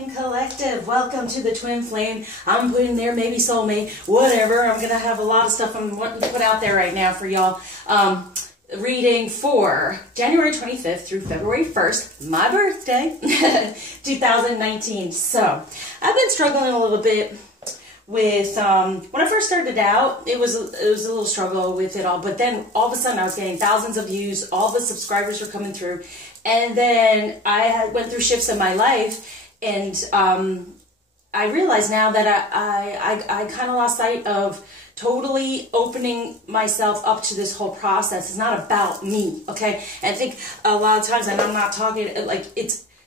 Flame Collective. Welcome to the Twin Flame. I'm putting there, maybe soulmate, whatever. I'm going to have a lot of stuff I'm wanting to put out there right now for y'all. Reading for January 25th through February 1st, my birthday, 2019. So, I've been struggling a little bit with, when I first started out, it was a little struggle with it all, but then all of a sudden I was getting thousands of views, all the subscribers were coming through, and then I went through shifts in my life, and I realized now that I kind of lost sight of totally opening myself up to this whole process. It's not about me, okay? And I think a lot of times, and I'm not talking, like,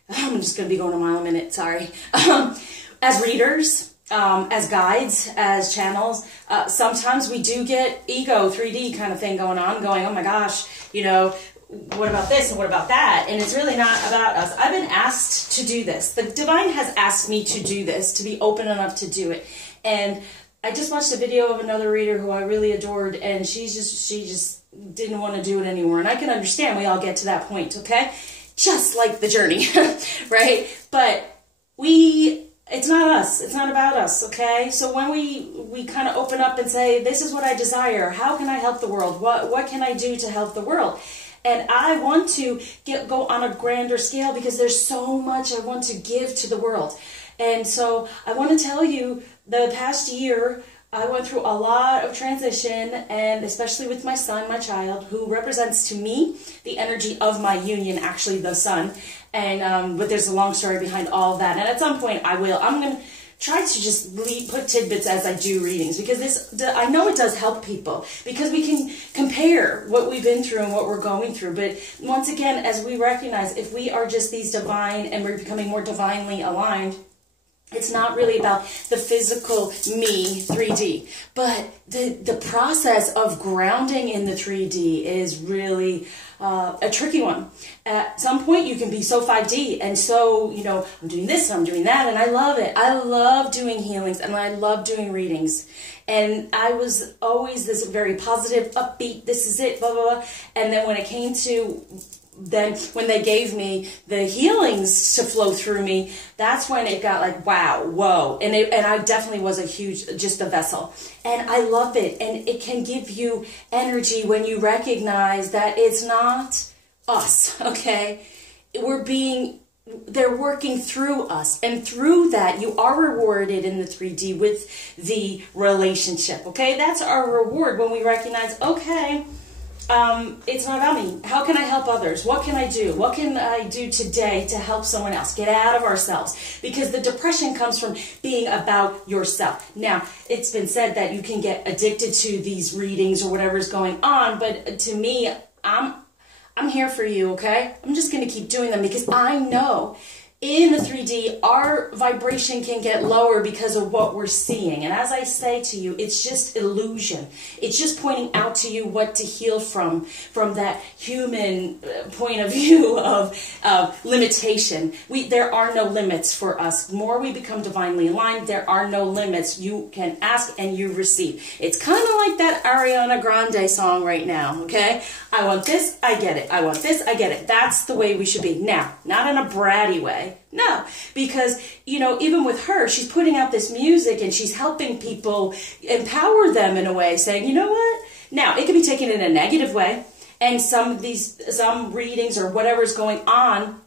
I'm just going to be going a mile a minute, sorry. As readers, as guides, as channels, sometimes we do get ego 3D kind of thing going on, going, oh my gosh, you know, what about this and what about that? And it's really not about us. I've been asked to do this. The divine has asked me to do this, to be open enough to do it. And I just watched a video of another reader who I really adored, and she just didn't want to do it anymore. And I can understand, we all get to that point, okay? Just like the journey, right? But it's not us. It's not about us, okay? So when we kind of open up and say, this is what I desire. How can I help the world? What can I do to help the world? And I want to go on a grander scale because there's so much I want to give to the world. And so I want to tell you, the past year, I went through a lot of transition, and especially with my son, my child, who represents to me the energy of my union, actually the sun. And but there's a long story behind all of that. And at some point I'm going to try to just put tidbits as I do readings, because I know it does help people, because we can compare what we've been through and what we're going through. But once again, as we recognize, if we are just these divine and we're becoming more divinely aligned, it's not really about the physical me 3D, but the process of grounding in the 3D is really a tricky one. At some point you can be so 5D and so, you know, I'm doing this, I'm doing that, and I love it. I love doing healings and I love doing readings. And I was always this very positive, upbeat, this is it, blah, blah, blah. And then when it came to when they gave me the healings to flow through me, that's when it got like, wow, whoa. And I definitely was just a vessel. And I love it. And it can give you energy when you recognize that it's not us, okay? They're working through us. And through that, you are rewarded in the 3D with the relationship, okay? That's our reward when we recognize, okay, it's not about me. How can I help others? What can I do? What can I do today to help someone else? Get out of ourselves. Because the depression comes from being about yourself. Now, it's been said that you can get addicted to these readings or whatever's going on, but to me, I'm here for you, okay? I'm just going to keep doing them because I know in the 3D, our vibration can get lower because of what we're seeing. And as I say to you, it's just illusion. It's just pointing out to you what to heal from that human point of view of limitation. There are no limits for us. The more we become divinely aligned, there are no limits. You can ask and you receive. It's kind of like that Ariana Grande song right now, okay? I want this, I get it. I want this, I get it. That's the way we should be. Now, not in a bratty way. No, because, you know, even with her, she's putting out this music and she's helping people empower them in a way, saying, you know what? Now, it can be taken in a negative way, and some readings or whatever's going on,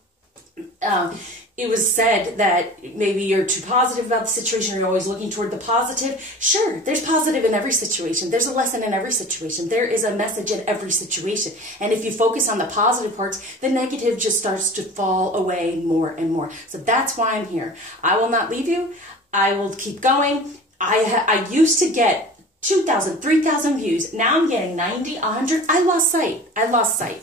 it was said that maybe you're too positive about the situation, or you're always looking toward the positive. Sure, there's positive in every situation. There's a lesson in every situation. There is a message in every situation. And if you focus on the positive parts, the negative just starts to fall away more and more. So that's why I'm here. I will not leave you. I will keep going. I used to get 2,000, 3,000 views. Now I'm getting 90, 100. I lost sight.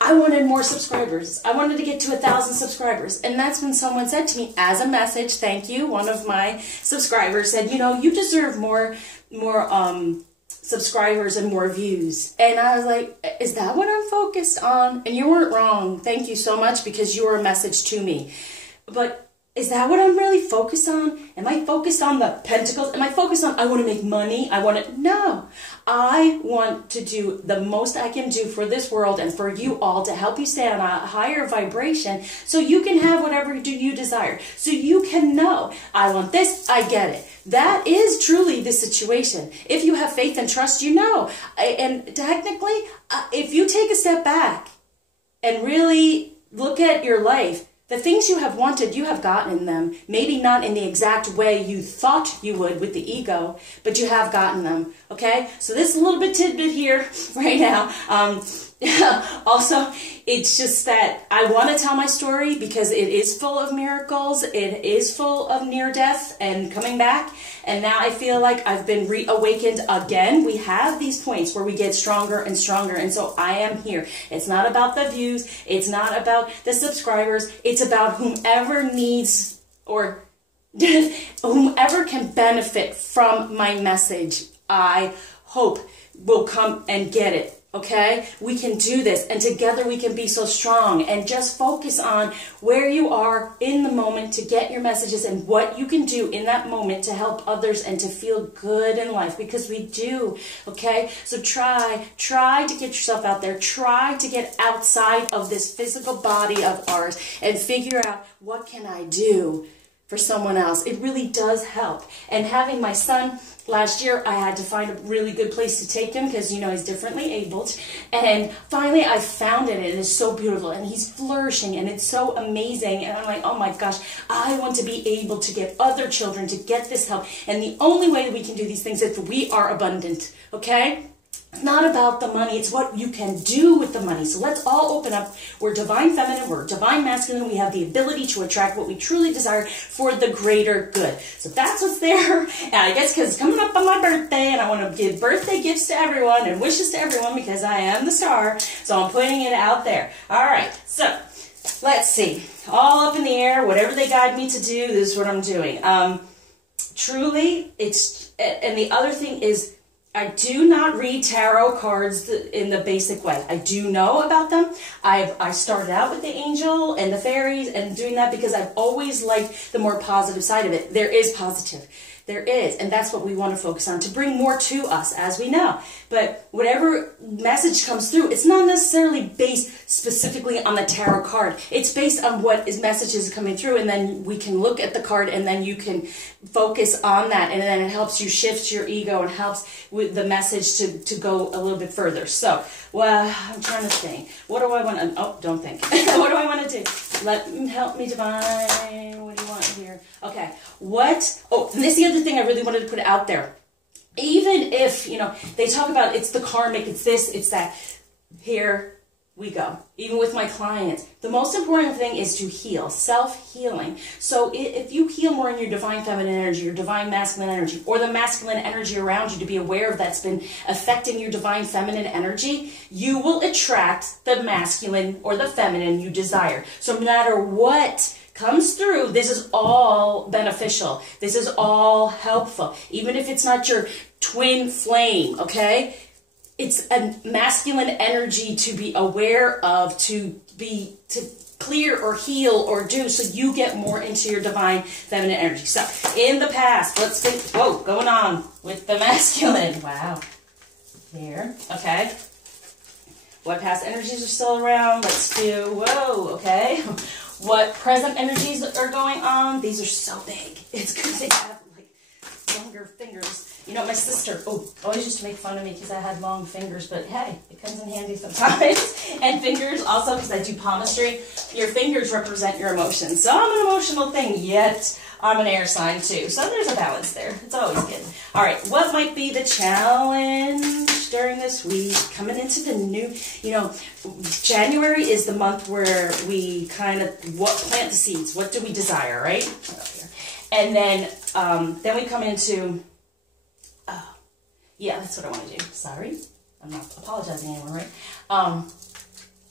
I wanted more subscribers. I wanted to get to 1,000 subscribers. And that's when someone said to me, as a message, thank you, one of my subscribers said, you know, you deserve more subscribers and more views. And I was like, is that what I'm focused on? And you weren't wrong. Thank you so much, because you were a message to me. But Is that what I'm really focused on? Am I focused on the pentacles? Am I focused on I want to make money? No. I want to do the most I can do for this world and for you all to help you stay on a higher vibration so you can have whatever you desire. So you can know, I want this, I get it. That is truly the situation. If you have faith and trust, you know. And technically, if you take a step back and really look at your life, the things you have wanted, you have gotten them. Maybe not in the exact way you thought you would with the ego, but you have gotten them, okay? So this is a little bit tidbit here right now. Also, it's just that I want to tell my story because it is full of miracles. It is full of near death and coming back. And now I feel like I've been reawakened again. We have these points where we get stronger and stronger. And so I am here. It's not about the views. It's not about the subscribers. It's about whomever needs or whomever can benefit from my message. I hope will come and get it. Okay, we can do this, and together we can be so strong. And just focus on where you are in the moment to get your messages and what you can do in that moment to help others and to feel good in life, because we do. Okay, so try to get yourself out there. Try to get outside of this physical body of ours and figure out, what can I do for someone else? It really does help. And having my son last year, I had to find a really good place to take him because, you know, he's differently abled. And finally, I found it, and it is so beautiful. And he's flourishing, and it's so amazing. And I'm like, oh my gosh, I want to be able to get other children to get this help. And the only way that we can do these things is if we are abundant, okay? It's not about the money, it's what you can do with the money. So let's all open up. We're divine feminine, we're divine masculine. We have the ability to attract what we truly desire for the greater good. So that's what's there. And I guess because it's coming up on my birthday, and I want to give birthday gifts to everyone and wishes to everyone because I am the star. So I'm putting it out there. All right, so let's see. All up in the air, whatever they guide me to do, this is what I'm doing. Truly, it's, and the other thing is, I do not read tarot cards in the basic way. I do know about them. I started out with the angel and the fairies and doing that because I've always liked the more positive side of it. There is positive. There is, and that's what we want to focus on, to bring more to us, as we know. But whatever message comes through, it's not necessarily based specifically on the tarot card. It's based on what messages coming through, and then we can look at the card, and then you can focus on that, and then it helps you shift your ego and helps with the message to go a little bit further. So, well, I'm trying to think. What do I want to, oh, don't think. What do I want to do? Help me, divine. What do you want here? Okay, what, oh, and this is the other thing I really wanted to put out there. Even if, you know, they talk about it's the karmic, it's this, it's that, here we go. Even with my clients, the most important thing is to heal, self-healing. So if you heal more in your divine feminine energy, your divine masculine energy, or the masculine energy around you, to be aware of that's been affecting your divine feminine energy, you will attract the masculine or the feminine you desire. So no matter what comes through, this is all beneficial. This is all helpful. Even if it's not your twin flame, okay? It's a masculine energy to be aware of, to clear or heal or do, so you get more into your divine feminine energy. So in the past, let's think, whoa, going on with the masculine. Wow. There, okay. What past energies are still around? Let's do, whoa, okay. What present energies are going on? These are so big. It's good they have like longer fingers. You know, my sister, always used to make fun of me because I had long fingers, but hey, it comes in handy sometimes. And fingers also, because I do palmistry, your fingers represent your emotions. So I'm an emotional thing, yet I'm an air sign too. So there's a balance there. It's always good. All right, what might be the challenge during this week? Coming into the new, you know, January is the month where we kind of plant the seeds. What do we desire, right? And then we come into, yeah, that's what I want to do. Sorry, I'm not apologizing anymore, right?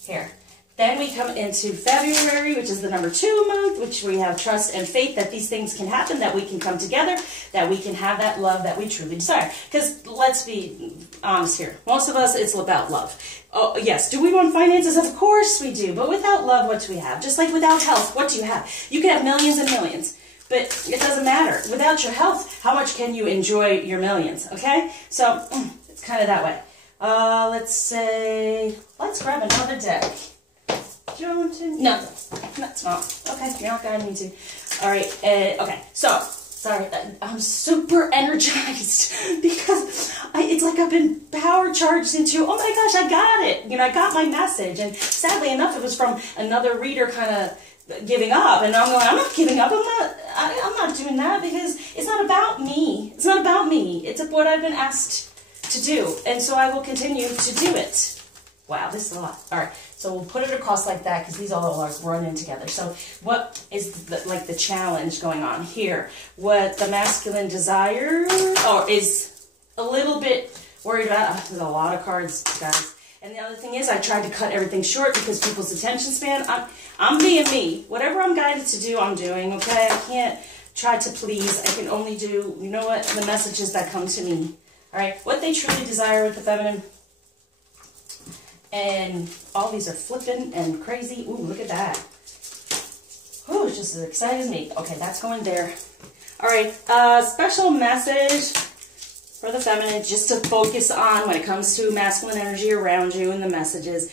Here. Then we come into February, which is the number 2 month, which we have trust and faith that these things can happen, that we can come together, that we can have that love that we truly desire. Because let's be honest here. Most of us, it's about love. Oh, yes. Do we want finances? Of course we do. But without love, what do we have? Just like without health, what do you have? You can have millions and millions. But it doesn't matter. Without your health, how much can you enjoy your millions? Okay? So, it's kind of that way. Let's grab another deck. No, that's not. Okay, you're not going to need to. All right, okay, so, sorry, I'm super energized because it's like I've been power charged into, oh my gosh, I got it. You know, I got my message. And sadly enough, it was from another reader kind of giving up. And I'm going, I'm not giving up. I'm not doing that because it's not about me. It's not about me. It's what I've been asked to do. And so I will continue to do it. Wow, this is a lot. All right, so we'll put it across like that because these all are running together. So what is the challenge going on here? What the masculine desire is a little bit worried about. There's a lot of cards, guys. And the other thing is I tried to cut everything short because people's attention span, I'm being me. Whatever I'm guided to do, I'm doing, okay? I can't try to please. I can only do, you know what, the messages that come to me. All right, what they truly desire with the feminine. And all these are flipping and crazy. Ooh, look at that. Ooh, just as excited as me. Okay, that's going there. All right, special message for the feminine, just to focus on when it comes to masculine energy around you and the messages.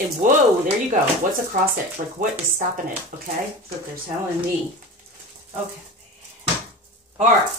And whoa, there you go. What's across it? Like, what is stopping it? Okay, what they're telling me. Okay. All right.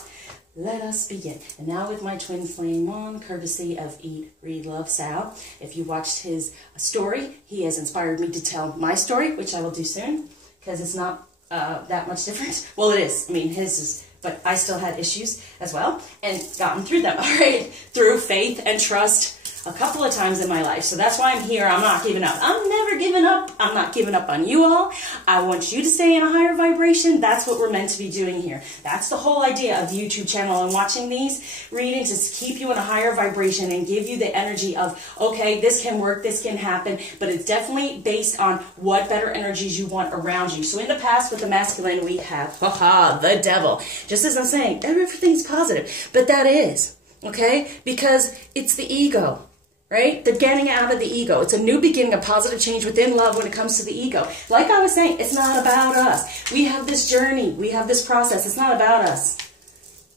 Let us begin. And now with my twin flame wand, courtesy of Eat, Read, Love, Sal. If you watched his story, he has inspired me to tell my story, which I will do soon, because it's not that much different. Well, it is. I mean, his is, but I still had issues as well, and gotten through them, all right? Through faith and trust a couple of times in my life. So that's why I'm here. I'm not giving up. I'm never giving up. I'm not giving up on you all. I want you to stay in a higher vibration. That's what we're meant to be doing here. That's the whole idea of the YouTube channel and watching these readings, is to keep you in a higher vibration and give you the energy of, okay, this can work, this can happen, but it's definitely based on what better energies you want around you. So in the past with the masculine, we have, the devil. Just as I'm saying, everything's positive, but that is, okay? Because it's the ego. Right? They're getting out of the ego. It's a new beginning, a positive change within love when it comes to the ego. Like I was saying, it's not about us. We have this journey. We have this process. It's not about us.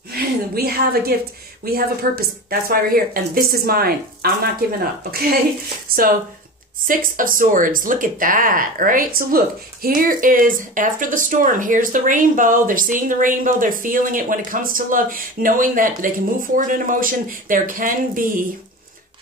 We have a gift. We have a purpose. That's why we're here. And this is mine. I'm not giving up. Okay? So, 6 of Swords. Look at that. Right? So look, here is, after the storm, here's the rainbow. They're seeing the rainbow. They're feeling it when it comes to love. Knowing that they can move forward in emotion. There can be,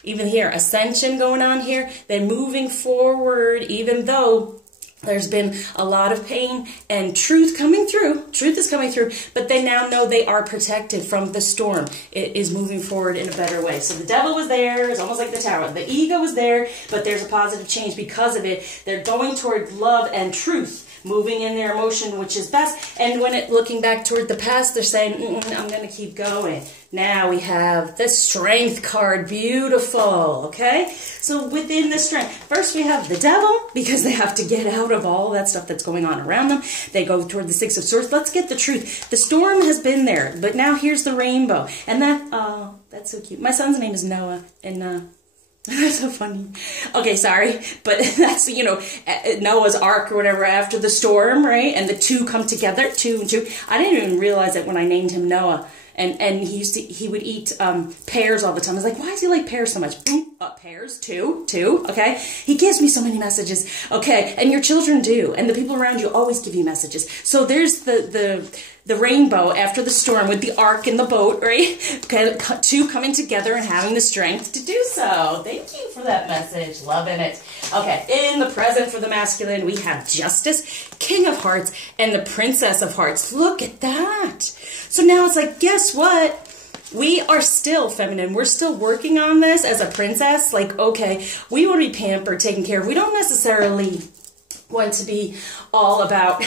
even here, ascension going on here. They're moving forward, even though there's been a lot of pain and truth coming through. Truth is coming through, but they now know they are protected from the storm. It is moving forward in a better way. So the devil was there. It's almost like the tower. The ego was there, but there's a positive change because of it. They're going toward love and truth, moving in their emotion, which is best. And when looking back toward the past, they're saying, I'm going to keep going. Now we have the Strength card. Beautiful, okay? So within the Strength, first we have the devil, because they have to get out of all that stuff that's going on around them. They go toward the 6 of Swords. Let's get the truth. The storm has been there, but now here's the rainbow. And that, oh, that's so cute. My son's name is Noah, and that's so funny. Okay, sorry, but that's, you know, Noah's Ark or whatever after the storm, right? And the 2 come together, 2 and 2. I didn't even realize it when I named him Noah. And he would eat pears all the time. I was like, why does he like pears so much? Pears, 2, okay? He gives me so many messages, okay? And your children do, and the people around you always give you messages. So there's the rainbow after the storm with the ark and the boat, right? Okay, 2 coming together and having the strength to do so. Thank you for that message. Loving it. Okay, in the present for the masculine, we have Justice, King of Hearts, and the Princess of Hearts. Look at that. So now it's like, guess what? We are still feminine. We're still working on this as a princess. Like, okay, we want to be pampered, taken care of. We don't necessarily want to be all about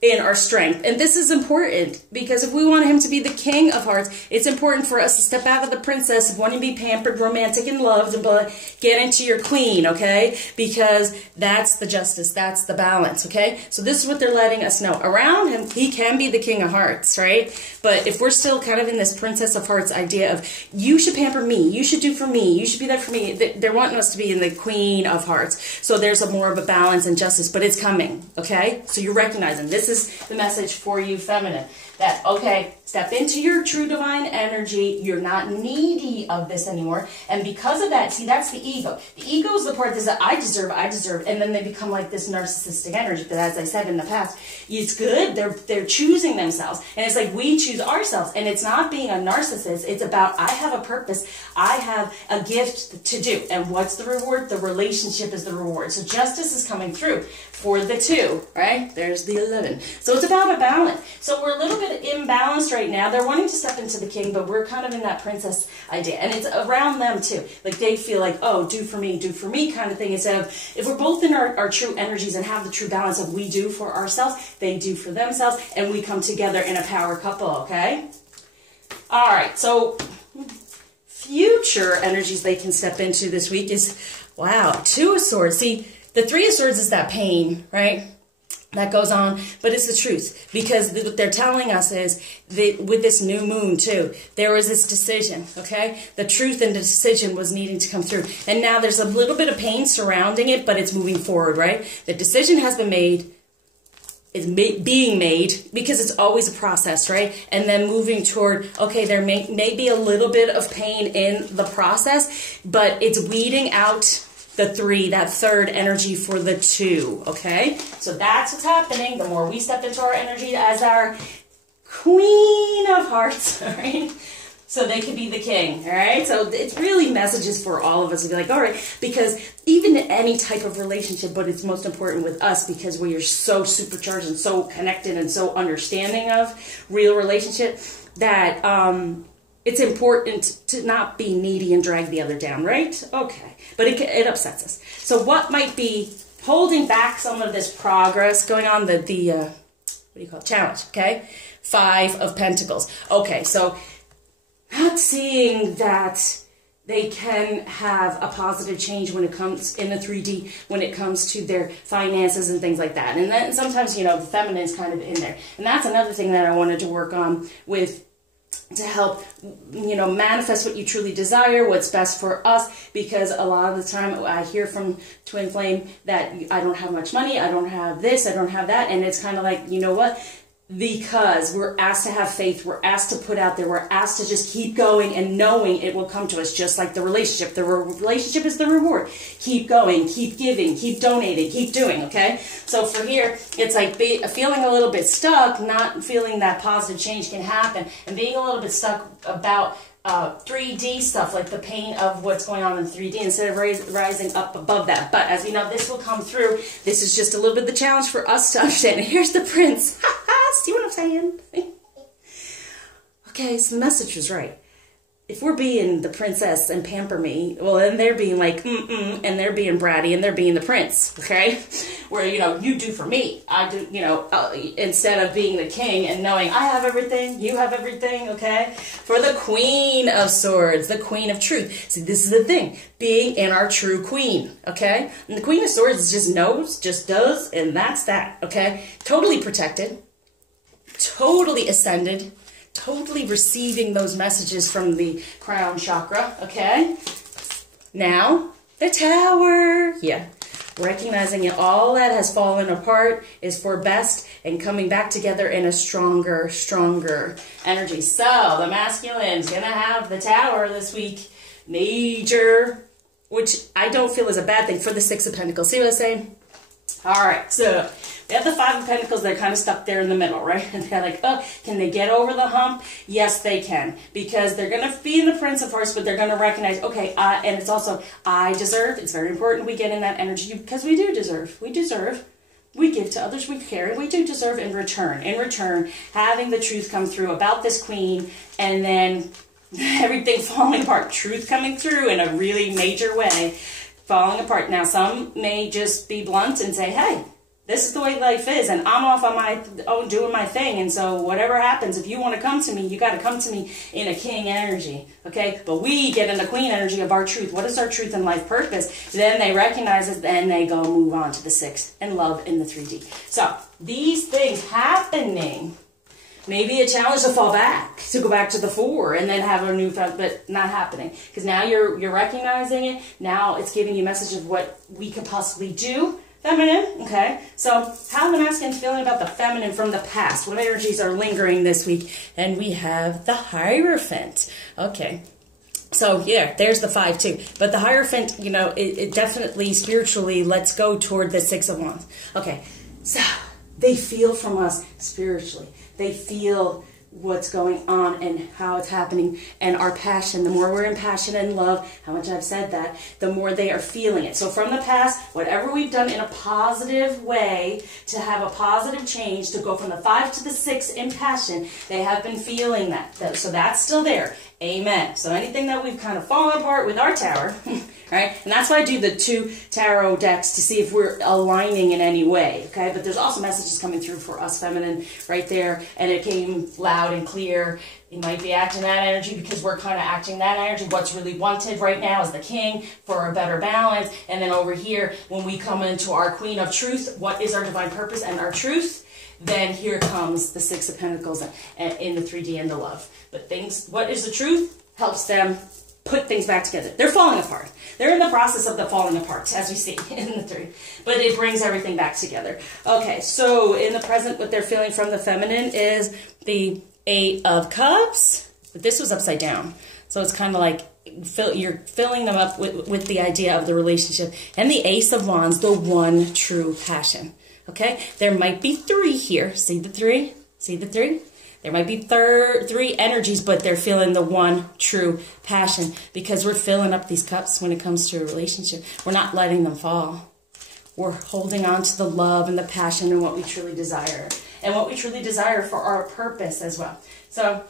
in our strength. And this is important because if we want him to be the King of Hearts, it's important for us to step out of the princess of wanting to be pampered, romantic, and loved, but get into your queen, okay? Because that's the justice, that's the balance, okay? So this is what they're letting us know. Around him, he can be the king of hearts, right? But if we're still kind of in this princess of hearts idea of, you should pamper me, you should do for me, you should be there for me, they're wanting us to be in the queen of hearts. So there's a more of a balance and justice, but it's coming, okay? So you're recognizing, this is the message for you, feminine. That, okay, step into your true divine energy. You're not needy of this anymore. And because of that, see, that's the ego. The ego is the part that's I deserve. And then they become like this narcissistic energy. But as I said in the past, it's good. They're choosing themselves. And it's like we choose ourselves. And it's not being a narcissist. It's about, I have a purpose. I have a gift to do. And what's the reward? The relationship is the reward. So justice is coming through for the 2, right? There's the 11. So it's about a balance. So we're a little bit imbalanced right now. They're wanting to step into the king, but we're kind of in that princess idea. And it's around them too. Like they feel like, oh, do for me kind of thing. Instead of, if we're both in our true energies and have the true balance of we do for ourselves, they do for themselves, and we come together in a power couple, okay? All right, so future energies they can step into this week is, wow, 2 of Swords. See, the 3 of Swords is that pain, right? That goes on, but it's the truth, because what they're telling us is that with this new moon too, there was this decision, okay? The truth and the decision was needing to come through. And now there's a little bit of pain surrounding it, but it's moving forward, right? The decision has been made, is being made, because it's always a process, right? And then moving toward, okay, there may be a little bit of pain in the process, but it's weeding out the 3, that third energy for the 2, okay? So that's what's happening. The more we step into our energy as our queen of hearts, all right? So they could be the king, all right? So it's really messages for all of us to be like, all right, because even in any type of relationship, but it's most important with us because we are so supercharged and so connected and so understanding of real relationship that it's important to not be needy and drag the other down, right? Okay. But it upsets us. So what might be holding back some of this progress going on, what do you call it? Challenge, okay? 5 of Pentacles. Okay, so not seeing that they can have a positive change when it comes in the 3D, when it comes to their finances and things like that. And then sometimes, you know, the feminine's kind of in there. And that's another thing that I wanted to work on with, to help, you know, manifest what you truly desire, what's best for us, because a lot of the time I hear from Twin Flame that I don't have much money, I don't have this, I don't have that, and it's kind of like, you know what? Because we're asked to have faith, we're asked to put out there, we're asked to just keep going and knowing it will come to us, just like the relationship. The relationship is the reward. Keep going, keep giving, keep donating, keep doing, okay? So for here, it's like feeling a little bit stuck, not feeling that positive change can happen, and being a little bit stuck about 3D stuff, like the pain of what's going on in 3D, instead of rising up above that. But as you know, this will come through. This is just a little bit the challenge for us to understand. And here's the prince. See what I'm saying? Okay, so the message was right. If we're being the princess and pamper me, well, then they're being like, and they're being bratty, and they're being the prince, okay? Where, you know, you do for me. I do, you know, instead of being the king and knowing I have everything, you have everything, okay? For the Queen of Swords, the Queen of Truth. See, this is the thing. Being in our true queen, okay? And the Queen of Swords just knows, just does, and that's that, okay? Totally protected, totally ascended, totally receiving those messages from the crown chakra, okay? Now, the Tower. Yeah. Recognizing it, all that has fallen apart is for best and coming back together in a stronger, stronger energy. So, the masculine's going to have the Tower this week. Major, which I don't feel is a bad thing for the 6 of Pentacles. See what I'm saying? All right, so they have the 5 of Pentacles. They're kind of stuck there in the middle, right? And they're like, oh, can they get over the hump? Yes, they can. Because they're going to be in the Prince of Hearts, but they're going to recognize, okay, and it's also, I deserve. It's very important we get in that energy because we do deserve. We deserve. We give to others, we carry. We do deserve in return. In return, having the truth come through about this queen, and then everything falling apart. Truth coming through in a really major way. Falling apart. Now, some may just be blunt and say, hey, This is the way life is, and I'm off on my own doing my thing, and so whatever happens, if you want to come to me, you got to come to me in a king energy, okay? But we get in the queen energy of our truth. What is our truth and life purpose? Then they recognize it, then they go move on to the 6 and love in the 3D. So these things happening, maybe a challenge to fall back, to go back to the 4 and then have a new, but not happening. Because now you're recognizing it. Now it's giving you a message of what we could possibly do. Feminine, okay? So how the masculine feeling about the feminine from the past? What energies are lingering this week? And we have the Hierophant. Okay. So yeah, there's the 5 too. But the Hierophant, you know, it definitely spiritually, let's go toward the 6 of Wands. Okay, so they feel from us spiritually. They feel what's going on and how it's happening and our passion. The more we're in passion and love, how much I've said that, the more they are feeling it. So from the past, whatever we've done in a positive way to have a positive change, to go from the 5 to the 6 in passion, they have been feeling that. So that's still there. Amen. So anything that we've kind of fallen apart with our tower, right? And that's why I do the 2 tarot decks to see if we're aligning in any way, okay? But there's also messages coming through for us feminine right there, and it came loud and clear. You might be acting that energy because we're kind of acting that energy. What's really wanted right now is the king for a better balance. And then over here, when we come into our queen of truth, what is our divine purpose and our truth? Then here comes the 6 of Pentacles in the 3D and the love. But things, what is the truth? Helps them put things back together. They're falling apart. They're in the process of the falling apart, as we see in the 3. But it brings everything back together. Okay, so in the present, what they're feeling from the feminine is the 8 of Cups. But this was upside down. So it's kind of like you're filling them up with the idea of the relationship. And the Ace of Wands, the one true passion. Okay, there might be 3 here. See the 3? See the 3? There might be 3 energies, but they're feeling the one true passion because we're filling up these cups when it comes to a relationship. We're not letting them fall. We're holding on to the love and the passion and what we truly desire. And what we truly desire for our purpose as well. So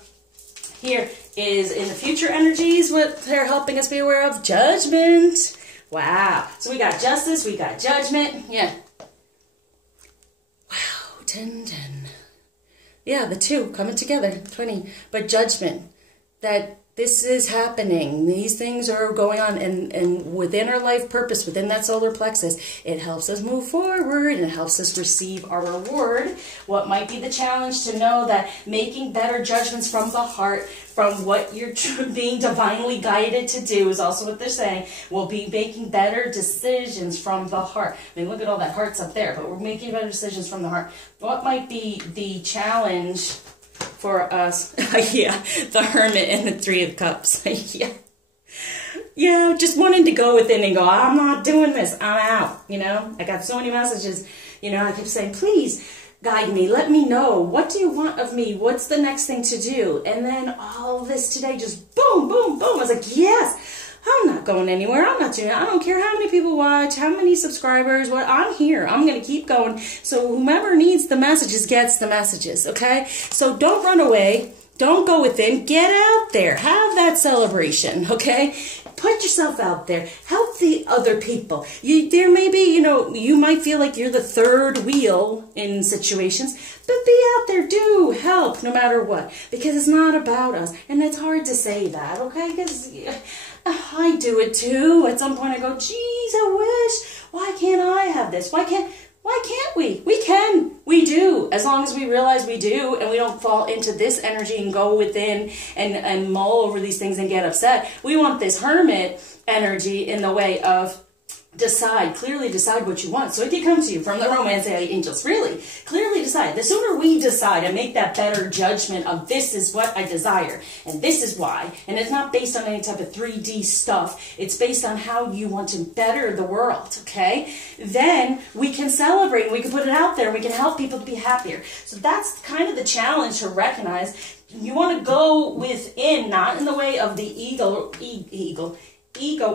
here is in the future energies, what they're helping us be aware of. Judgment. Wow. So we got justice, we got judgment. Yeah. Wow. 10, 10. Yeah, the 2 coming together, 20. But judgment, that this is happening. These things are going on, and within our life purpose, within that solar plexus, it helps us move forward and it helps us receive our reward. What might be the challenge to know that making better judgments from the heart, from what you're being divinely guided to do is also what they're saying. We'll be making better decisions from the heart. I mean, look at all that hearts up there, but we're making better decisions from the heart. What might be the challenge for us? Yeah, the Hermit and the 3 of Cups. Yeah, just wanting to go within and go, I'm not doing this. I'm out, you know. I got so many messages, you know, I kept saying, please guide me. Let me know. What do you want of me? What's the next thing to do? And then all of this today just boom, boom, boom. I was like, yes, I'm not going anywhere. I'm not doing it. I don't care how many people watch, how many subscribers, what. I'm here. I'm going to keep going. So whomever needs the messages gets the messages, okay? So don't run away. Don't go within. Get out there. Have that celebration, okay? Put yourself out there. Help the other people. There may be, you know, you might feel like you're the 3rd wheel in situations, but be out there. Do help no matter what, because it's not about us. And it's hard to say that, okay? Because I do it too. At some point I go, geez, I wish. Why can't I have this? Why can't we? We can. We do. As long as we realize we do and we don't fall into this energy and go within and mull over these things and get upset. We want this Hermit energy in the way of clearly decide what you want. So it can come to you from the romance angels. Really, clearly decide. The sooner we decide and make that better judgment of this is what I desire and this is why, and it's not based on any type of 3D stuff, it's based on how you want to better the world, okay? Then we can celebrate, we can put it out there, we can help people to be happier. So that's kind of the challenge to recognize. You want to go within, not in the way of the ego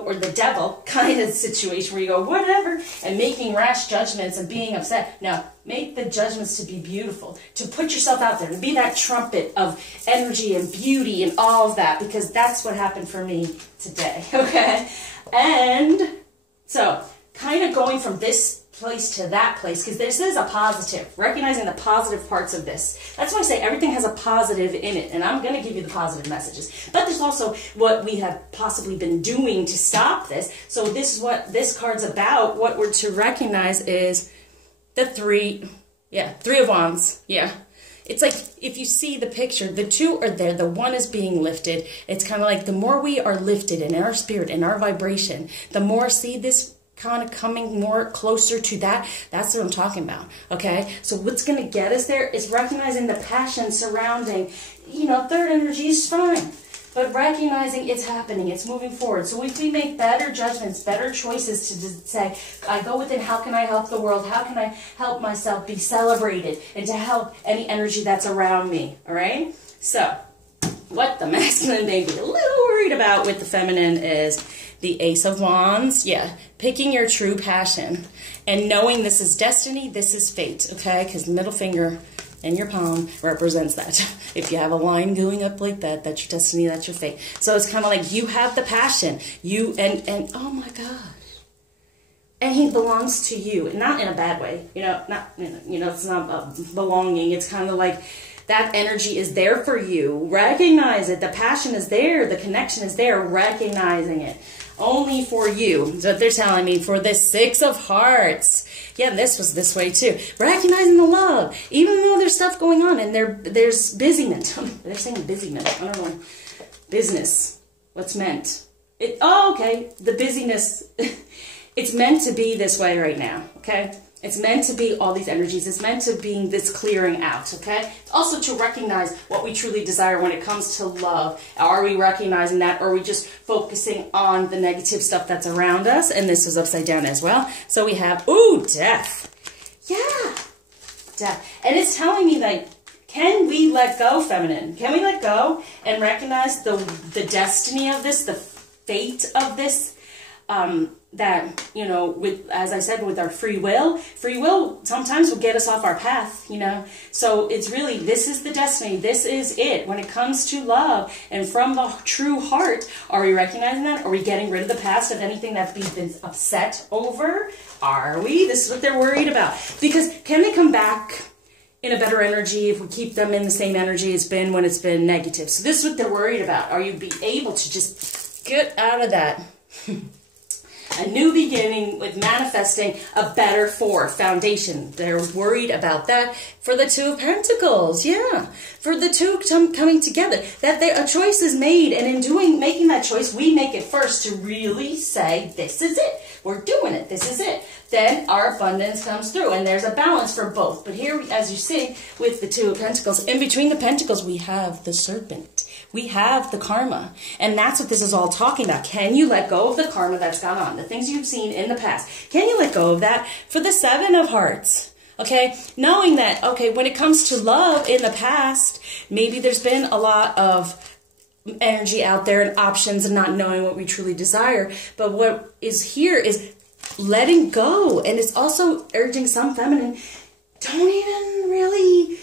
or the devil kind of situation where you go, whatever, and making rash judgments and being upset. No, make the judgments to be beautiful, to put yourself out there, to be that trumpet of energy and beauty and all of that, because that's what happened for me today, okay? And so, kind of going from this place to that place, because this is a positive, recognizing the positive parts of this. That's why I say everything has a positive in it, and I'm going to give you the positive messages. But there's also what we have possibly been doing to stop this. So this is what this card's about. What we're to recognize is the three of wands. Yeah. It's like, if you see the picture, the two are there, the one is being lifted. It's kind of like the more we are lifted in our spirit, in our vibration, the more, see this kind of coming more closer to that. That's what I'm talking about. Okay, so what's going to get us there is recognizing the passion surrounding, you know, third energy is fine, but recognizing it's happening, it's moving forward. So if we make better judgments, better choices to say, I go within, how can I help the world? How can I help myself be celebrated and to help any energy that's around me? All right, so what the masculine may be a little worried about with the feminine is the Ace of Wands. Yeah, picking your true passion and knowing this is destiny, this is fate, okay? Because the middle finger in your palm represents that. If you have a line going up like that, that's your destiny, that's your fate. So it's kind of like you have the passion. You, and oh my gosh. And he belongs to you, not in a bad way. You know, not, you know, it's not belonging. It's kind of like, that energy is there for you. Recognize it. The passion is there. The connection is there. Recognizing it. Only for you. That's what they're telling me for this Six of Hearts. Yeah, this was this way too. Recognizing the love. Even though there's stuff going on and there's busyness. They're saying busyness. I don't know. Business. What's meant? Oh, okay. The busyness. It's meant to be this way right now. Okay? It's meant to be all these energies. It's meant to be this clearing out, okay? It's also to recognize what we truly desire when it comes to love. Are we recognizing that, or are we just focusing on the negative stuff that's around us? And this is upside down as well. So we have, ooh, death. Yeah, death. And it's telling me, like, can we let go, feminine? Can we let go and recognize the destiny of this, the fate of this? That, you know, with, as I said, with our free will sometimes will get us off our path, you know. So it's really, this is the destiny, this is it. When it comes to love and from the true heart, are we recognizing that? Are we getting rid of the past, of anything that we've been upset over? Are we? This is what they're worried about. Because can they come back in a better energy if we keep them in the same energy it's been when it's been negative? So this is what they're worried about. Are you be able to just get out of that? A new beginning with manifesting a better foundation. They're worried about that for the Two of Pentacles. Yeah, for the two coming together. That a choice is made, and in making that choice, we make it first to really say, this is it. We're doing it. This is it. Then our abundance comes through, and there's a balance for both. But here, as you see, with the Two of Pentacles, in between the Pentacles, we have the Serpent. We have the karma, and that's what this is all talking about. Can you let go of the karma that's gone on, the things you've seen in the past? Can you let go of that for the Seven of Hearts? Okay, knowing that, okay, when it comes to love in the past, maybe there's been a lot of energy out there and options and not knowing what we truly desire. But what is here is letting go, and it's also urging some feminine, don't even really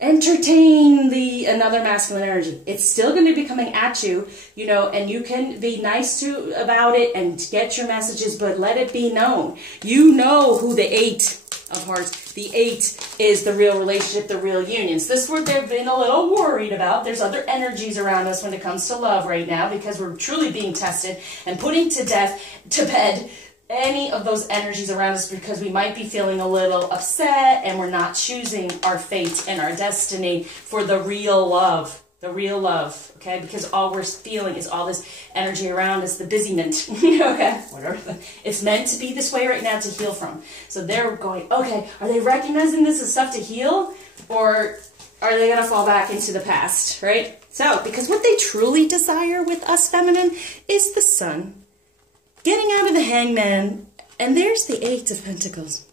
entertain another masculine energy. It's still going to be coming at you, you know, and you can be nice about it and get your messages, but let it be known. You know who the Eight of Hearts, the Eight is the real relationship, the real union. So this is what they've been a little worried about. There's other energies around us when it comes to love right now, because we're truly being tested and putting to bed any of those energies around us, because we might be feeling a little upset and we're not choosing our fate and our destiny for the real love, okay? Because all we're feeling is all this energy around us, the busyness, okay? Whatever. It's meant to be this way right now to heal from. So they're going, okay, are they recognizing this as stuff to heal, or are they going to fall back into the past, right? So, because what they truly desire with us feminine is the Sun. Getting out of the Hangman, and there's the Eight of Pentacles,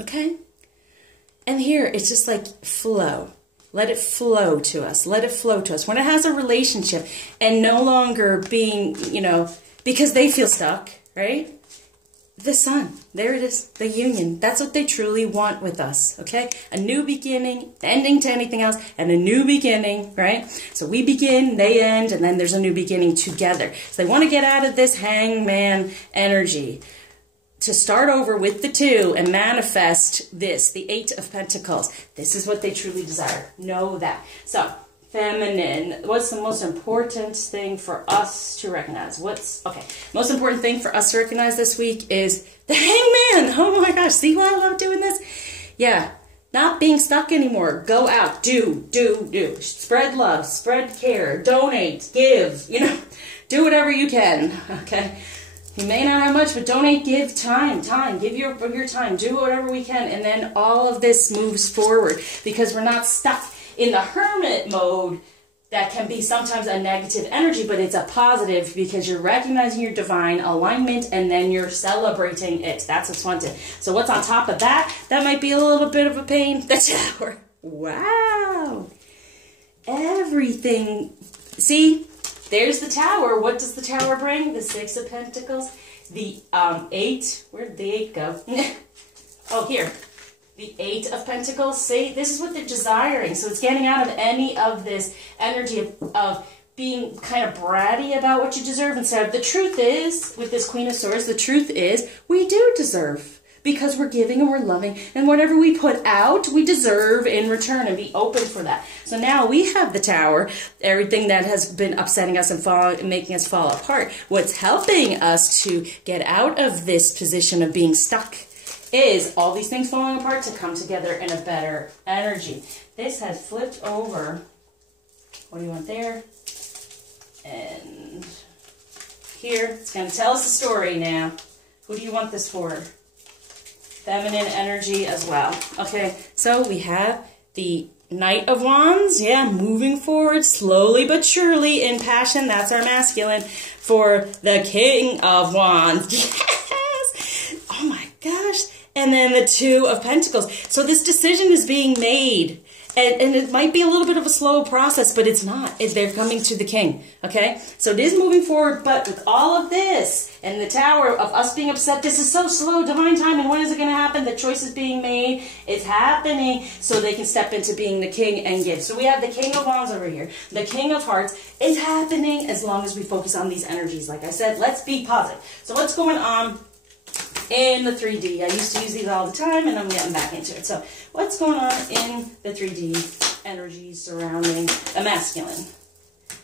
okay? And here, it's just like flow. Let it flow to us. Let it flow to us. When it has a relationship and no longer being, you know, because they feel stuck, right? The Sun, there it is, the union. That's what they truly want with us, okay? A new beginning, ending to anything else, and a new beginning, right? So we begin, they end, and then there's a new beginning together. So they want to get out of this Hangman energy to start over with the 2 and manifest this, the 8 of Pentacles. This is what they truly desire. Know that. So, feminine. What's the most important thing for us to recognize? Most important thing for us to recognize this week is the Hangman. Oh my gosh, see why I love doing this? Yeah, not being stuck anymore. Go out, do. Spread love, spread care, donate, give, do whatever you can, okay? You may not have much, but donate, give time, give your time, do whatever we can, and then all of this moves forward because we're not stuck in the hermit mode. That can be sometimes a negative energy, but it's a positive because you're recognizing your divine alignment and then you're celebrating it. That's what's wanted. So what's on top of that? That might be a little bit of a pain. The Tower. Wow. Everything. See, there's the Tower. What does the Tower bring? The 6 of Pentacles. The 8. Where'd the 8 go? Oh, here. The 8 of Pentacles, see, this is what they're desiring. So it's getting out of any of this energy of being kind of bratty about what you deserve. Instead, the truth is, with this Queen of Swords, the truth is we do deserve because we're giving and we're loving. And whatever we put out, we deserve in return, and be open for that. So now we have the Tower, everything that has been upsetting us and making us fall apart. What's helping us to get out of this position of being stuck is all these things falling apart to come together in a better energy. This has flipped over. What do you want there? And here. It's going to tell us a story now. Who do you want this for? Feminine energy as well. Okay, so we have the Knight of Wands. Yeah, moving forward slowly but surely in passion. That's our masculine. For the King of Wands. Yes! Oh my gosh. And then the 2 of Pentacles. So this decision is being made. And it might be a little bit of a slow process, but it's not. They're coming to the King, okay? So it is moving forward, but with all of this and the Tower of us being upset, this is so slow, divine timing. When is it going to happen? The choice is being made. It's happening so they can step into being the King and give. So we have the King of Wands over here, the King of Hearts. It's happening as long as we focus on these energies. Like I said, let's be positive. So what's going on in the 3D? I used to use these all the time, and I'm getting back into it. So what's going on in the 3D energies surrounding the masculine?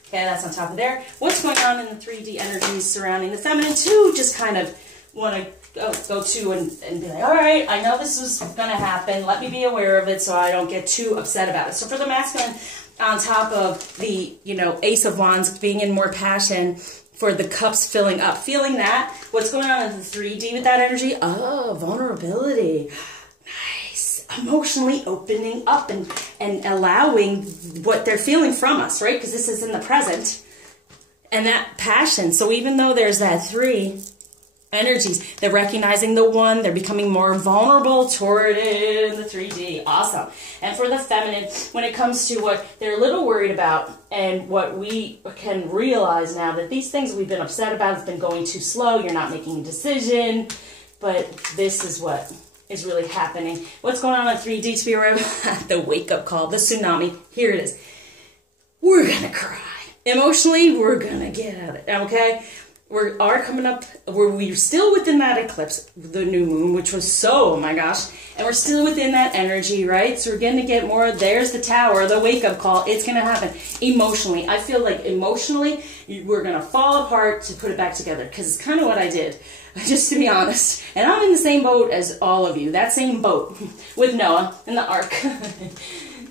Okay, that's on top of there. What's going on in the 3D energies surrounding the feminine too? Just kind of want to go to and be like, all right, I know this is going to happen. Let me be aware of it so I don't get too upset about it. So for the masculine, on top of the, Ace of Wands being in more passion, for the cups filling up, feeling that. What's going on in the 3D with that energy? Oh, vulnerability. Nice. Emotionally opening up and allowing what they're feeling from us, right? Because this is in the present. And that passion. So even though there's that 3 energies, they're recognizing the 1, they're becoming more vulnerable toward it in the 3D. Awesome. And for the feminine, when it comes to what they're a little worried about and what we can realize now, that these things we've been upset about has been going too slow, you're not making a decision, but this is what is really happening. What's going on in 3D to be aware of? The wake-up call, the tsunami. Here it is. We're going to cry. Emotionally, we're going to get at it, okay? We are coming up, we're still within that eclipse, the new moon, which was so, oh my gosh, and we're still within that energy, right? So we're going to get more, there's the Tower, the wake-up call, it's going to happen. Emotionally, I feel like emotionally, we're going to fall apart to put it back together, because it's kind of what I did, just to be honest. And I'm in the same boat as all of you, that same boat, with Noah in the ark.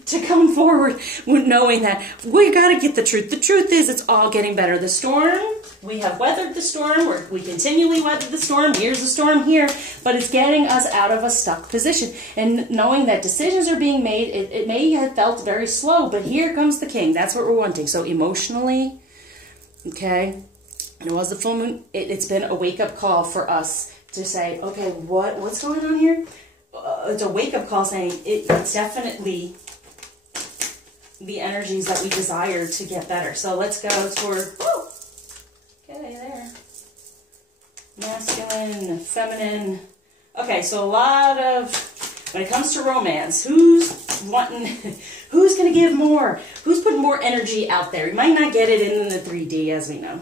To come forward with knowing that we got to get the truth. The truth is it's all getting better. The storm, we have weathered the storm. We continually weather the storm. Here's the storm here. But it's getting us out of a stuck position. And knowing that decisions are being made, it may have felt very slow, but here comes the King. That's what we're wanting. So emotionally, okay, and it was the full moon. It's been a wake-up call for us to say, okay, what's going on here? It's a wake-up call saying it's definitely the energies that we desire to get better. So let's go toward, woo, okay, there. Masculine, feminine. Okay, so a lot of, when it comes to romance, who's going to give more? Who's putting more energy out there? You might not get it in the 3D, as we know.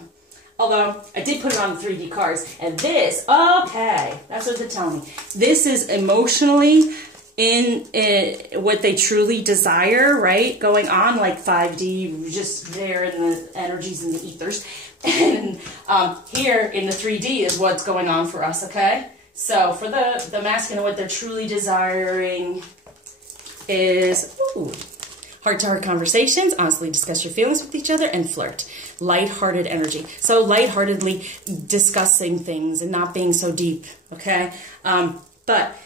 Although, I did put it on the 3D cards. And this, okay, that's what they're telling me. This is emotionally in what they truly desire, right? Going on like 5D, just there in the energies and the ethers. And here in the 3D is what's going on for us, okay? So for the masculine, what they're truly desiring is, ooh, heart-to-heart conversations, honestly discuss your feelings with each other, and flirt. Light-hearted energy. So light-heartedly discussing things and not being so deep, okay? But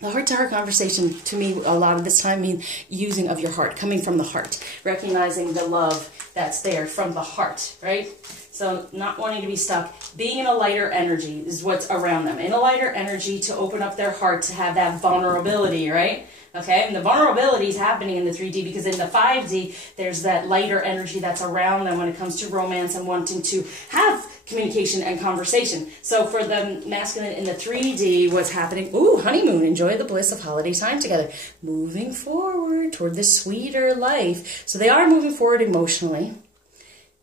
the heart-to-heart conversation, to me, a lot of this time means using of your heart, coming from the heart, recognizing the love that's there from the heart, right? So not wanting to be stuck, being in a lighter energy is what's around them. In a lighter energy to open up their heart, to have that vulnerability, right? Okay, and the vulnerability is happening in the 3D because in the 5D, there's that lighter energy that's around them when it comes to romance and wanting to have communication and conversation. So for the masculine in the 3D, what's happening? Ooh, honeymoon, enjoy the bliss of holiday time together. Moving forward toward this sweeter life. So they are moving forward emotionally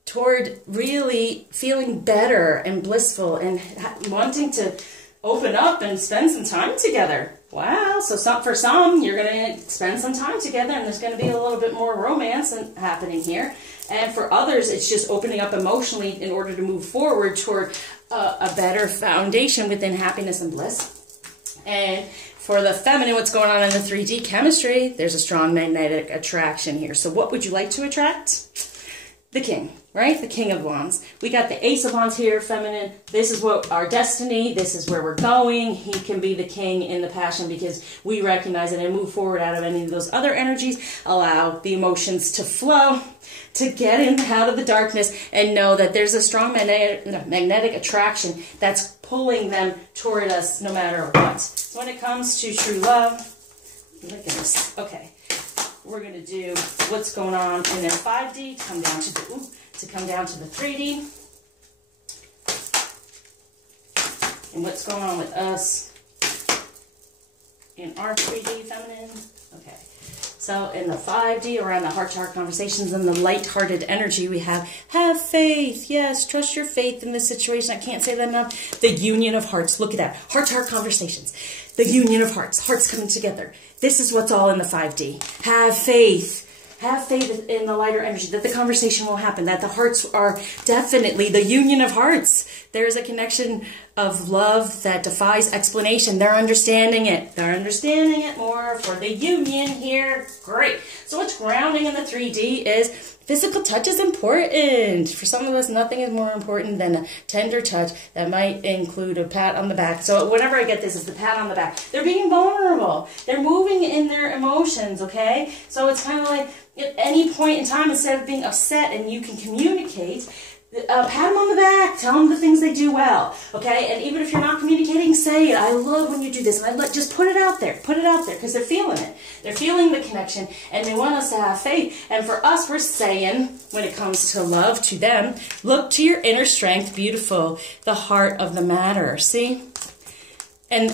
toward really feeling better and blissful and wanting to open up and spend some time together. Wow, so for some, you're going to spend some time together and there's going to be a little bit more romance happening here. And for others, it's just opening up emotionally in order to move forward toward a better foundation within happiness and bliss. And for the feminine, what's going on in the 3D chemistry, there's a strong magnetic attraction here. So what would you like to attract? The king, right? The king of wands. We got the ace of wands here, feminine. This is what our destiny, this is where we're going. He can be the king in the passion because we recognize it and move forward out of any of those other energies. Allow the emotions to flow, to get in out of the darkness and know that there's a strong magnetic attraction that's pulling them toward us no matter what. So when it comes to true love, look at this. Okay. We're going to do what's going on in their 5D, come down to the 3D. And what's going on with us in our 3D feminine. Okay. So in the 5D, around the heart-to-heart conversations and the light-hearted energy, we have faith. Yes, trust your faith in this situation. I can't say that enough. The union of hearts. Look at that. Heart-to-heart conversations. The union of hearts. Hearts coming together. This is what's all in the 5D. Have faith. Have faith in the lighter energy, that the conversation will happen, that the hearts are definitely the union of hearts. There's a connection of love that defies explanation. They're understanding it. They're understanding it more for the union here. Great. So what's grounding in the 3D is physical touch is important. For some of us, nothing is more important than a tender touch that might include a pat on the back. So whenever I get this, it's the pat on the back. They're being vulnerable. They're moving in their emotions, okay? So it's kind of like at any point in time, instead of being upset and you can communicate, pat them on the back, tell them the things they do well, okay? And even if you're not communicating, say it. I love when you do this. And just put it out there. Put it out there because they're feeling it. They're feeling the connection and they want us to have faith. And for us, we're saying, when it comes to love, to them, look to your inner strength, beautiful, the heart of the matter. See? And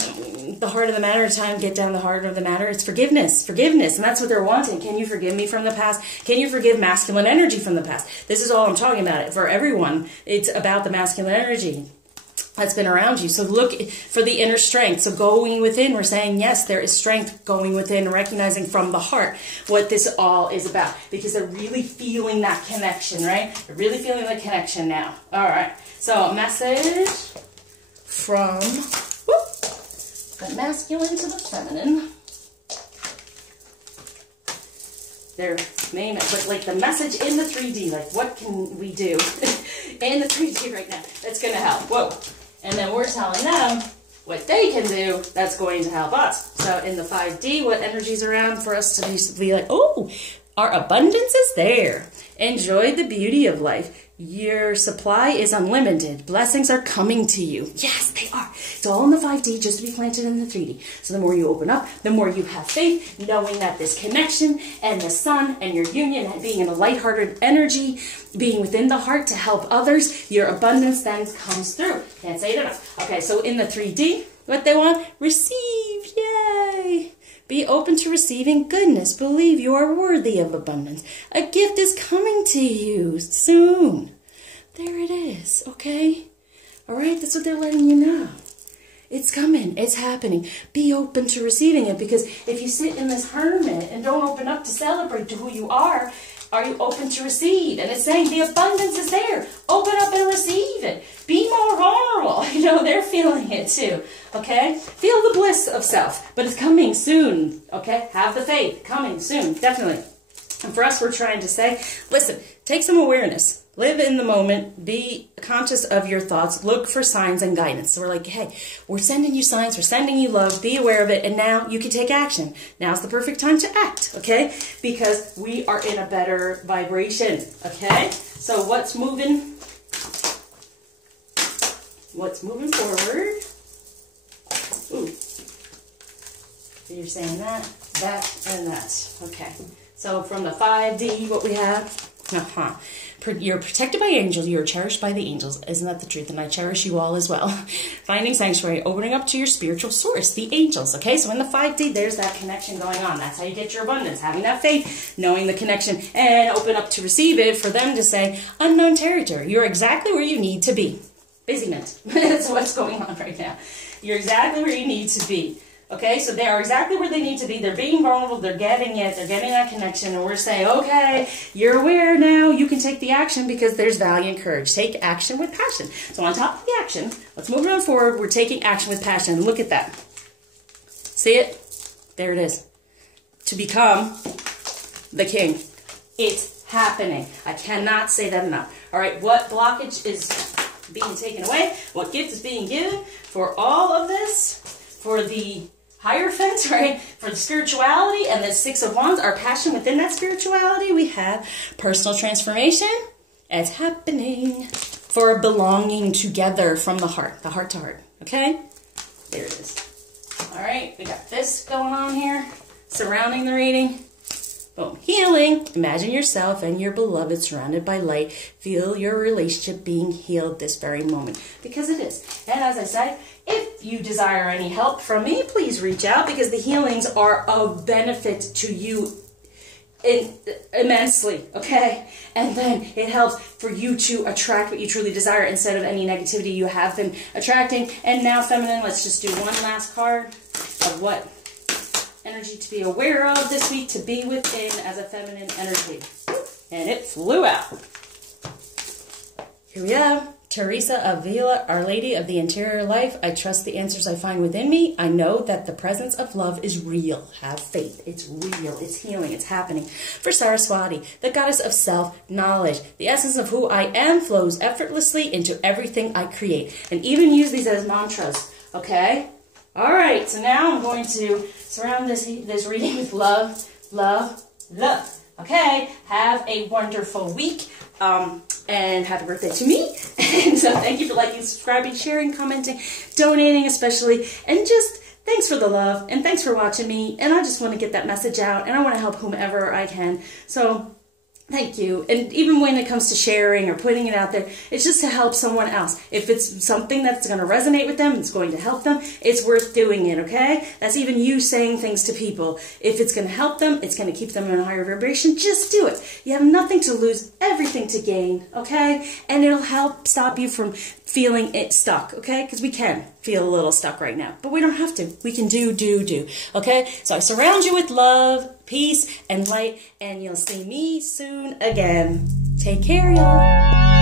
the heart of the matter, time, get down the heart of the matter, it's forgiveness. Forgiveness. And that's what they're wanting. Can you forgive me from the past? Can you forgive masculine energy from the past? This is all I'm talking about. For everyone, it's about the masculine energy that's been around you. So look for the inner strength. So going within, we're saying, yes, there is strength going within, recognizing from the heart what this all is about. Because they're really feeling that connection, right? They're really feeling the connection now. All right. So a message from the masculine to the feminine. Their main, like the message in the 3D, like what can we do in the 3D right now that's going to help? Whoa. And then we're telling them what they can do that's going to help us. So in the 5D, what energy's around for us to be like, oh, our abundance is there. Enjoy the beauty of life. Your supply is unlimited. Blessings are coming to you. Yes, they are. It's all in the 5D just to be planted in the 3D. So the more you open up, the more you have faith, knowing that this connection and the sun and your union and being in a lighthearted energy, being within the heart to help others, your abundance then comes through. Can't say it enough. Okay, so in the 3D, what they want? Receive. Yay. Be open to receiving goodness. Believe you are worthy of abundance. A gift is coming to you soon. There it is, okay? All right, that's what they're letting you know. It's coming. It's happening. Be open to receiving it, because if you sit in this hermit and don't open up to celebrate to who you are you open to receive? And it's saying the abundance is there. Open up and receive it. Be more vulnerable. You know, they're feeling it too. Okay? Feel the bliss of self. But it's coming soon. Okay? Have the faith. Coming soon. Definitely. And for us, we're trying to say, listen, take some awareness. Live in the moment. Be conscious of your thoughts. Look for signs and guidance. So we're like, hey, we're sending you signs. We're sending you love. Be aware of it. And now you can take action. Now's the perfect time to act, okay? Because we are in a better vibration, okay? So what's moving? What's moving forward? Ooh. So you're saying that, and that. Okay. So from the 5D, what we have? You're protected by angels. You are cherished by the angels. Isn't that the truth? And I cherish you all as well. Finding sanctuary, opening up to your spiritual source, the angels. Okay, so in the 5D, there's that connection going on. That's how you get your abundance. Having that faith, knowing the connection, and open up to receive it for them to say, unknown territory. You're exactly where you need to be. Busyness. That's what's going on right now. You're exactly where you need to be. Okay, so they are exactly where they need to be. They're being vulnerable. They're getting it. They're getting that connection. And we're saying, okay, you're aware now. You can take the action because there's value and courage. Take action with passion. So on top of the action, let's move on forward. We're taking action with passion. Look at that. See it? There it is. To become the king. It's happening. I cannot say that enough. All right, what blockage is being taken away? What gift is being given for all of this? For the Hierophant, right? For the spirituality and the 6 of Wands, our passion within that spirituality, we have personal transformation. It's happening. For belonging together from the heart to heart. Okay? There it is. All right, we got this going on here. Surrounding the reading. Boom. Healing. Imagine yourself and your beloved surrounded by light. Feel your relationship being healed this very moment. Because it is. And as I said, if you desire any help from me, please reach out, because the healings are of benefit to you immensely, okay? And then it helps for you to attract what you truly desire instead of any negativity you have been attracting. And now, feminine, let's just do one last card of what energy to be aware of this week, to be within as a feminine energy. And it flew out. Here we have Teresa Avila, Our Lady of the Interior Life. I trust the answers I find within me. I know that the presence of love is real. Have faith. It's real. It's healing. It's happening. For Saraswati, the goddess of self-knowledge. The essence of who I am flows effortlessly into everything I create. And even use these as mantras. Okay? All right. So now I'm going to surround this reading with love, love, love. Okay? Have a wonderful week. And happy birthday to me. And so thank you for liking, subscribing, sharing, commenting, donating especially. And just thanks for the love. And thanks for watching me. And I just want to get that message out. And I want to help whomever I can. So thank you. And even when it comes to sharing or putting it out there, it's just to help someone else. If it's something that's going to resonate with them, it's going to help them, it's worth doing it, okay? That's even you saying things to people. If it's going to help them, it's going to keep them in a higher vibration, just do it. You have nothing to lose, everything to gain, okay? And it'll help stop you from feeling it stuck, okay? Because we can feel a little stuck right now, but we don't have to. We can do, okay? So I surround you with love, peace, and light, and you'll see me soon again. Take care, y'all.